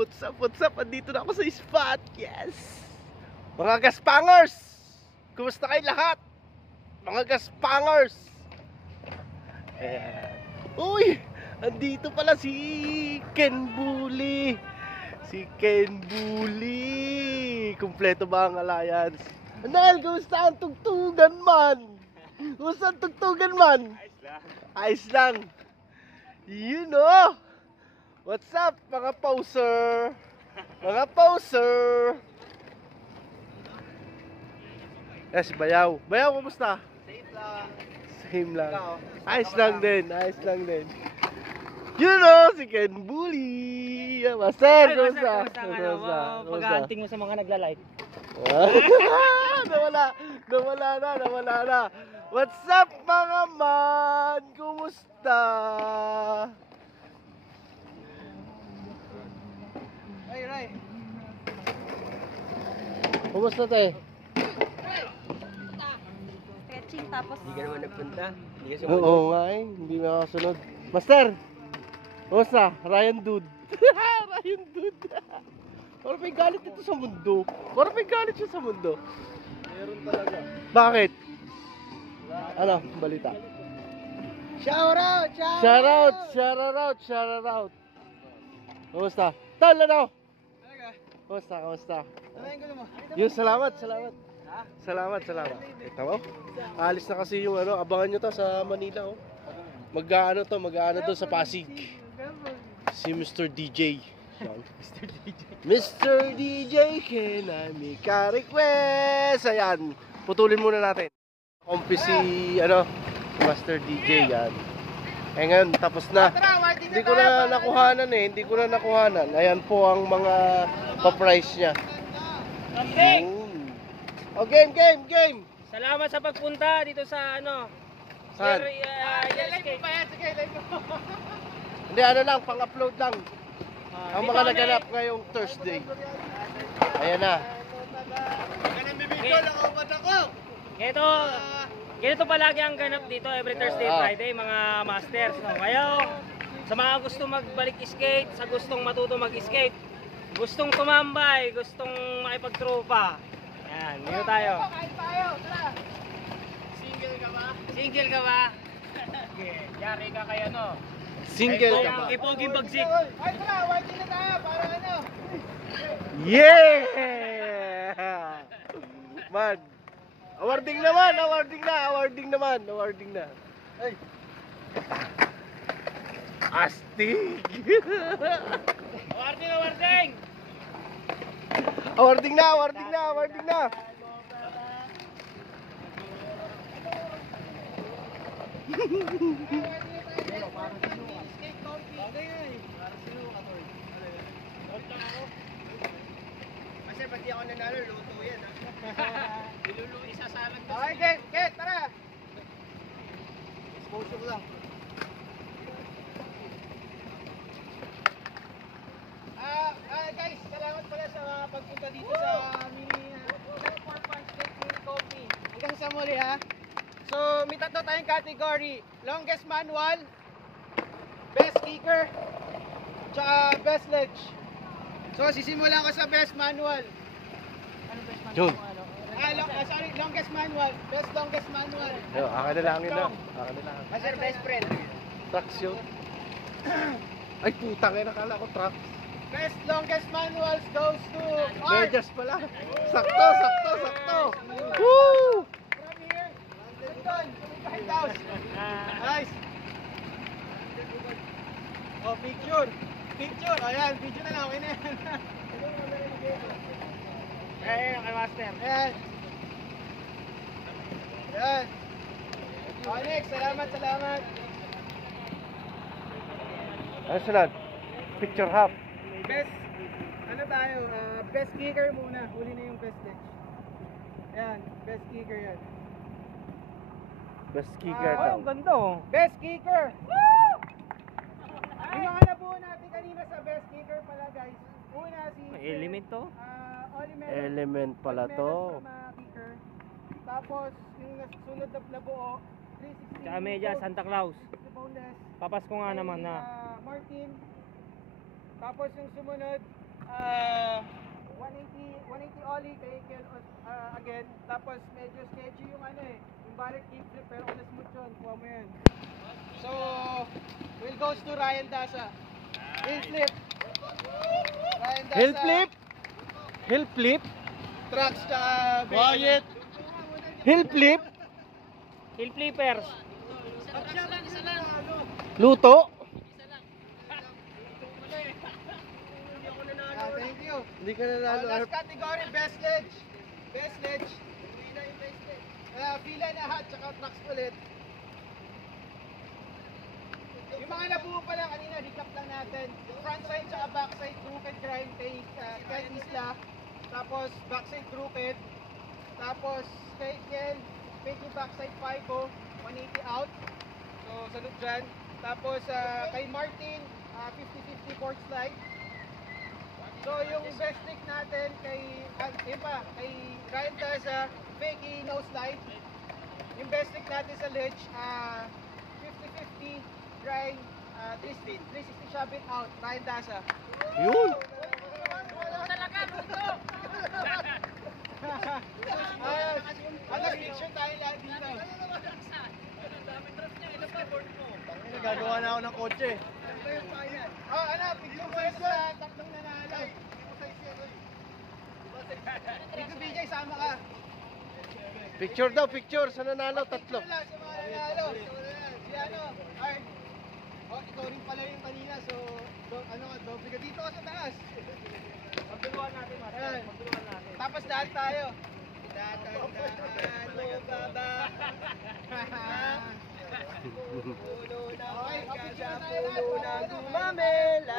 What's up, what's up? Andito na ako sa spot. Yes! Mga gaspangers! Kumusta kayo lahat? Mga gaspangers! Ayan. Uy! Andito pala si Ken Bully. Si Ken Bully. Kumpleto ba ang alliance? Anel, kumusta ang tugtugan man? Kumusta ang tugtugan man? Ayos lang. Ayos lang. You know. What's up mga poser? Mga poser. Eh si Bayaw. Bayaw, kumusta? Safe lang. Same lang. Ikaw, Ayos lang din. Ayos lang din. You know, si Ken Bully. Master, kumusta? Pag-aanting mo sa mga nagla-like. Nawala na. What's up mga man? Kumusta? Ay, Ray. Kumusta te? Stretching tapos Hindi ka naman nagpunta. Hindi ka Oo nga eh, hindi makakasunod. Master! Kumusta? Ryan Dude. Ryan Dude. Parang may galit ito sa mundo. Parang may galit siya sa mundo. Meron talaga. Bakit? Ano? Balita. Shout out! Shout out. Kumusta? Tol, ano? Kumusta? Ano yung gulo mo? Yung salamat. Salamat. Ito mo? Alis na kasi yung ano, abangan nyo to sa Manila oh. Mag-ano to sa Pasig. Si Mr. DJ. Mr. DJ, can I make a request? Ayan, putulin muna natin. Kompi si, ano, si Master DJ yan. Eh ngayon, tapos na. Hindi ko na nakuhanan. Ayan po ang mga pa-price niya. Oh, game! Salamat sa pagpunta dito sa ano. Saan? Hindi, ano lang, pang-upload lang. Ang mga naganap ngayong Thursday. Ayan na. Ganito palagi ang ganap dito every Thursday, Friday, mga masters. No? Ngayon, sa mga gustong magbalik skate, sa gustong matuto mag-skate, gustong tumambay, gustong makipagtropa. Yan, dito tayo. Single ka ba? Okay, yari ka kay ano? Single ka ba? Ipoging bagsik. Ay, tara, white na tayo, para ano? Yeah! Man. Awarding na. Ay. Astig. Awarding na. Kasi pag di ako nanalo, luto yan. Iluluto isasalag ko. Okay, Ket, tara! Exposure lang. Guys, salamat pala sa pagpunta dito sa mini 4.6 mini coffee. Hanggang sa muli ha. So, may tatlo tayong category. Longest manual, best kicker, tsaka best ledge. So, sisimulan ko sa best manual. Ano best manual? Yun. Longest manual. Best longest manual. Yo, akin na lang. Master best friend. Trucks yun. Ay, putang ina, nakala ko trucks. Best longest manuals goes to Art. Medyas pala. Sakto. Woo! From here, London, White House. Nice. Oh, picture. Ayan, video na lang. Okay na yan. Ayun, kay master. Ayan. Okay, next. Salamat. Ano sunod? Picture half. Best, ano tayo? Best kicker muna. Huli na yung best ledge. Ayan, best kicker yan. Best kicker Oh, daw. ang ganda oh. Best kicker! Woo! Yung mga nabuo natin kanina sa best kicker pala guys. Una si May element to. Oliver. Element pala to. Kicker. Tapos yung nasunod na nabuo 360. Tsaka medya, Santa Claus. Boneless. Papasko nga naman na. Martin. Tapos yung sumunod 180 ollie kay Ken again. Tapos medyo sketchy yung ano eh. Yung barrel kickflip pero on the smooth yun. Kuha mo yan. So, will goes to Ryan Dasa. Hill flip. Ryan Dasa. Hill flip. Hill flip. Trucks ka. Quiet. Hill flip. Hill flippers. Luto. Thank you. Hindi ka nanalo. Last category, best ledge. Best ledge. Pila na hat, tsaka trucks ulit. Yung mga nabuo pa lang kanina, recap lang natin. Front side tsaka back side crooked grind kay Ken Isla. Tapos back side crooked. Tapos kay Ken, Peki backside 5 180 out. So salute dyan. Tapos kay Martin, 50-50 port slide. So yung best trick natin kay kay Ryan Daza, Peki no slide. Yung best trick natin sa ledge, 50-50 grind, 360 shove it out, Ryan Daza. Yun. Alas picture tayo lahat dito. Gagawa na ako ng kotse. Picture mo sa tatlong nanalo. Dito BJ, sama ka. Picture daw, picture. Sa nanalo, tatlo. Picture lang sa mga nanalo. Si ano, Art. Ikaw rin pala yung kanina, so, doble ka dito ka sa taas. Pagtulungan natin, Master. Ayan. Pagtulungan natin. Tapos daan tayo. Tatandaan mo ba ba? Pulo ng pulo ng gumamela.